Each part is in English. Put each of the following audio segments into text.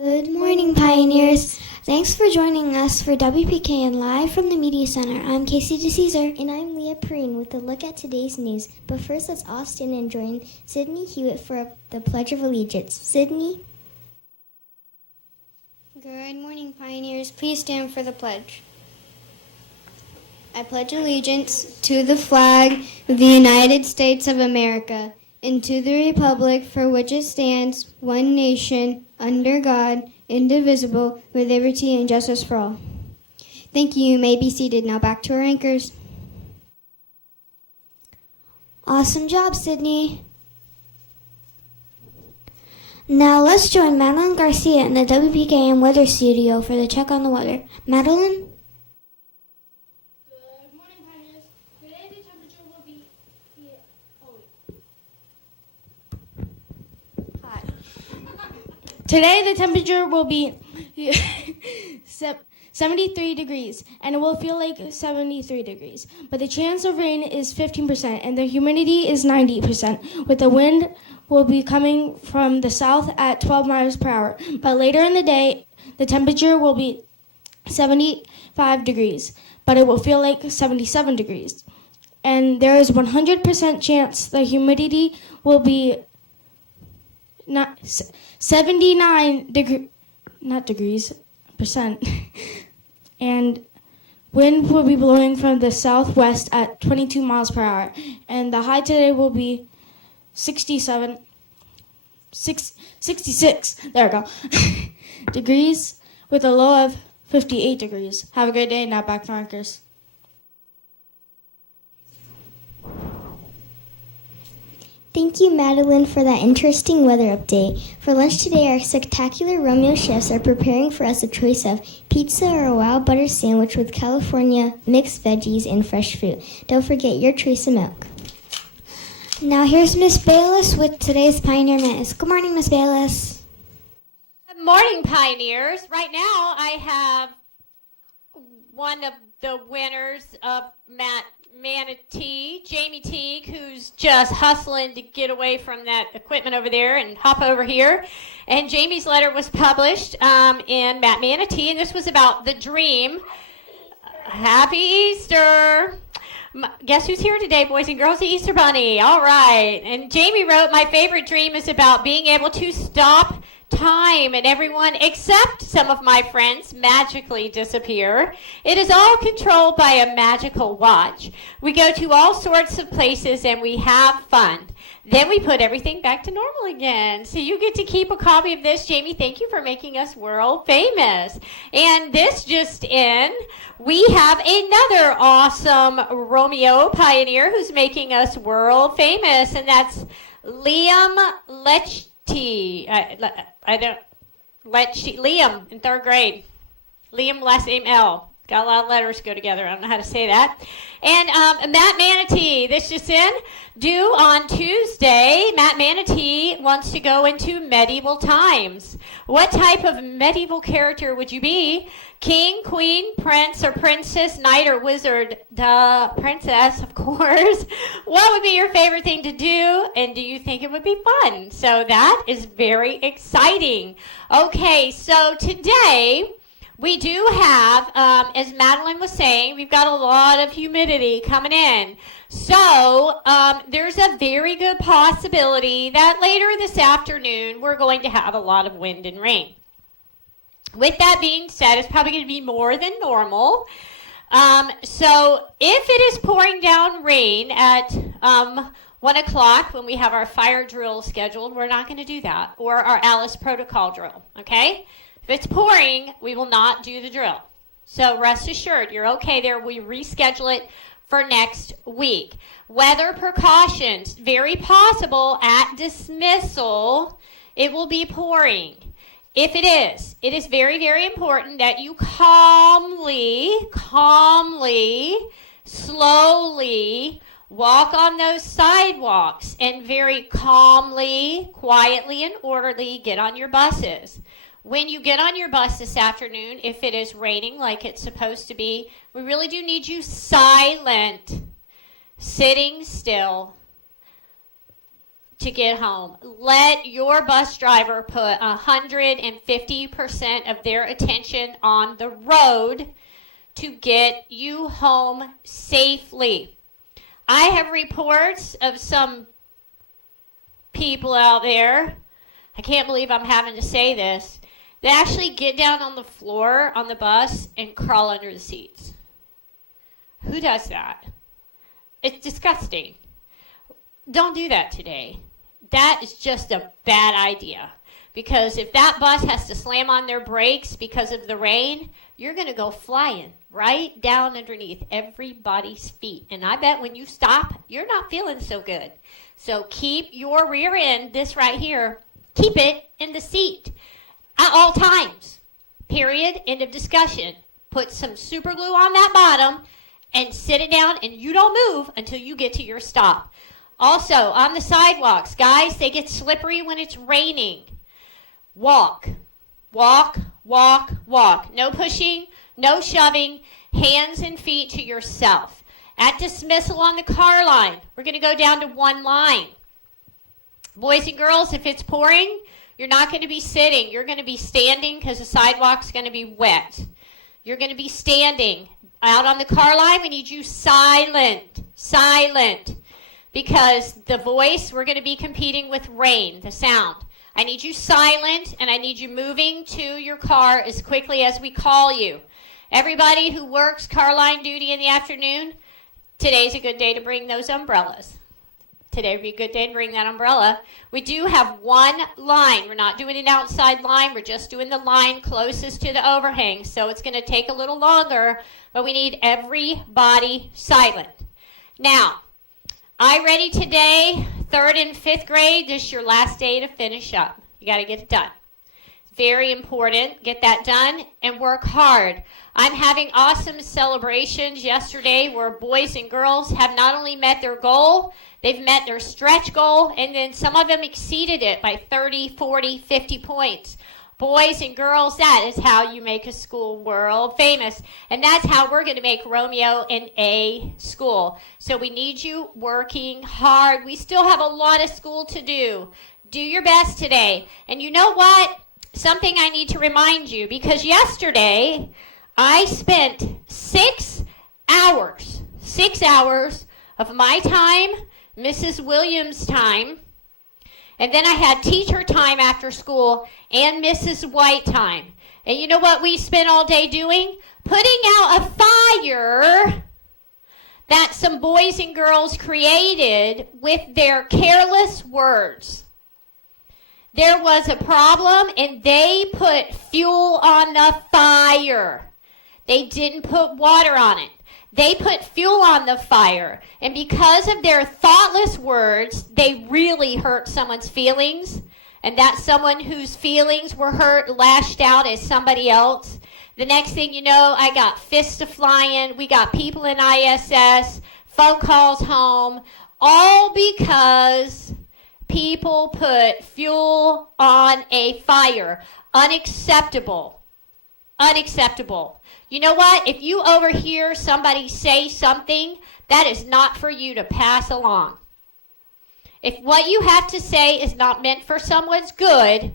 Good morning, Pioneers. Thanks for joining us for WPKN Live from the Media Center. I'm Casey DeCesar. And I'm Leah Perrine with a look at today's news. But first, let's all stand and join Sydney Hewitt for the Pledge of Allegiance. Sydney? Good morning, Pioneers. Please stand for the pledge. I pledge allegiance to the flag of the United States of America and to the republic for which it stands, one nation, under God, indivisible, with liberty and justice for all. Thank you. You may be seated. Now back to our anchors. Awesome job, Sydney. Now let's join Madeline Garcia in the WPKM Weather Studio for the check on the weather. Madeline? Good morning, Pioneers. Today the temperature will be Hi. Today the temperature will be 73 degrees, and it will feel like 73 degrees. But the chance of rain is 15%, and the humidity is 90%, with the wind will be coming from the south at 12 miles per hour. But later in the day, the temperature will be 75 degrees, but it will feel like 77 degrees. And there is 100% chance the humidity will be 79 percent. And wind will be blowing from the southwest at 22 miles per hour. And the high today will be 66, there we go, degrees, with a low of 58 degrees. Have a great day. Now back to anchors. Thank you, Madeline, for that interesting weather update. For lunch today, our spectacular Romeo chefs are preparing for us a choice of pizza or a wild butter sandwich with California mixed veggies and fresh fruit. Don't forget your choice of milk. Now here's Miss Bayless with today's Pioneer Minutes. Good morning, Miss Bayless. Good morning, Pioneers. Right now, I have one of the winners of Manatee, Jamie Teague, who's just hustling to get away from that equipment over there and hop over here. And Jamie's letter was published in Manatee, and this was about the dream. Happy Easter. Guess who's here today, boys and girls? The Easter Bunny. All right. And Jamie wrote, my favorite dream is about being able to stop time and everyone except some of my friends magically disappear. It is all controlled by a magical watch. We go to all sorts of places and we have fun. Then we put everything back to normal again. So you get to keep a copy of this. Jamie, thank you for making us world famous. And this just in, we have another awesome Romeo pioneer who's making us world famous, and that's Liam Lechty. Liam in third grade. Liam, last name L. Got a lot of letters go together. I don't know how to say that. And Matt Manatee, this just in, due on Tuesday. Matt Manatee wants to go into medieval times. What type of medieval character would you be? King, queen, prince, or princess, knight, or wizard? The princess, of course. What would be your favorite thing to do? And do you think it would be fun? So that is very exciting. Okay, so today we do have, as Madeline was saying, we've got a lot of humidity coming in. So there's a very good possibility that later this afternoon we're going to have a lot of wind and rain. With that being said, it's probably going to be more than normal. So if it is pouring down rain at 1 o'clock when we have our fire drill scheduled, we're not going to do that, or our Alice protocol drill, okay? If it's pouring, we will not do the drill. So rest assured, you're okay there. We reschedule it for next week. Weather precautions, very possible at dismissal, it will be pouring. If it is very, very important that you calmly, slowly walk on those sidewalks and very calmly, quietly, and orderly get on your buses. When you get on your bus this afternoon, if it is raining like it's supposed to be, we really do need you silent, sitting still to get home. Let your bus driver put 150% of their attention on the road to get you home safely. I have reports of some people out there, I can't believe I'm having to say this, they actually get down on the floor on the bus and crawl under the seats. Who does that? It's disgusting. Don't do that today. That is just a bad idea. Because if that bus has to slam on their brakes because of the rain, you're going to go flying right down underneath everybody's feet. And I bet when you stop, you're not feeling so good. So keep your rear end, this right here, keep it in the seat at all times. Period. End of discussion. Put some super glue on that bottom and sit it down, and you don't move until you get to your stop. Also, on the sidewalks, guys, they get slippery when it's raining. Walk, walk, walk, walk. No pushing, no shoving, hands and feet to yourself. At dismissal on the car line, we're going to go down to one line. Boys and girls, if it's pouring, you're not going to be sitting. You're going to be standing because the sidewalk's going to be wet. You're going to be standing. Out on the car line, we need you silent, silent. Because the voice, we're going to be competing with rain, the sound. I need you silent, and I need you moving to your car as quickly as we call you. Everybody who works car line duty in the afternoon, today's a good day to bring those umbrellas. Today would be a good day to bring that umbrella. We do have one line. We're not doing an outside line. We're just doing the line closest to the overhang. So it's going to take a little longer, but we need everybody silent. Now, I-Ready today, 3rd and 5th grade, this is your last day to finish up. You got to get it done. Very important. Get that done and work hard. I'm having awesome celebrations yesterday where boys and girls have not only met their goal, they've met their stretch goal, and then some of them exceeded it by 30, 40, 50 points. Boys and girls, that is how you make a school world famous. And that's how we're going to make Romeo an A school. So we need you working hard. We still have a lot of school to do. Do your best today. And you know what? Something I need to remind you, because yesterday I spent 6 hours of my time, Mrs. Williams' time, and then I had teacher time after school and Mrs. White time. And you know what we spent all day doing? Putting out a fire that some boys and girls created with their careless words. There was a problem and they put fuel on the fire. They didn't put water on it. They put fuel on the fire, and because of their thoughtless words, they really hurt someone's feelings, and that someone whose feelings were hurt lashed out at somebody else. The next thing you know, I got fists a-flying, we got people in ISS, phone calls home, all because people put fuel on a fire. Unacceptable. Unacceptable. You know what? If you overhear somebody say something, that is not for you to pass along. If what you have to say is not meant for someone's good,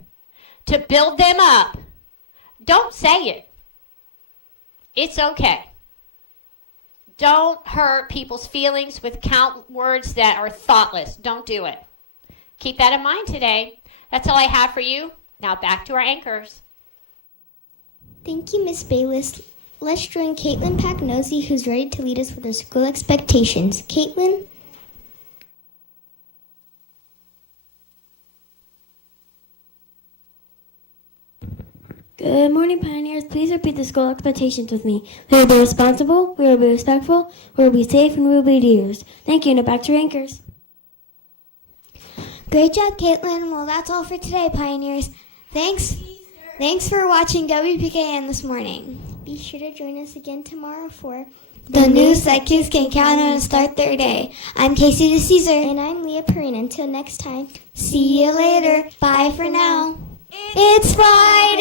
to build them up, don't say it. It's okay. Don't hurt people's feelings with words that are thoughtless. Don't do it. Keep that in mind today. That's all I have for you. Now back to our anchors. Thank you, Miss Bayless. Let's join Caitlin Pagnosi, who's ready to lead us with her school expectations. Caitlin? Good morning, Pioneers. Please repeat the school expectations with me. We will be responsible, we will be respectful, we will be safe, and we will be leaders. Thank you. Now back to Anchors. Great job, Caitlin. Well, that's all for today, Pioneers. Thanks for watching WPKN this morning. Be sure to join us again tomorrow for the news that kids can count on to start their day. I'm Casey DeCesar. And I'm Leah Perrine. Until next time, see you later. Bye for now. It's Friday!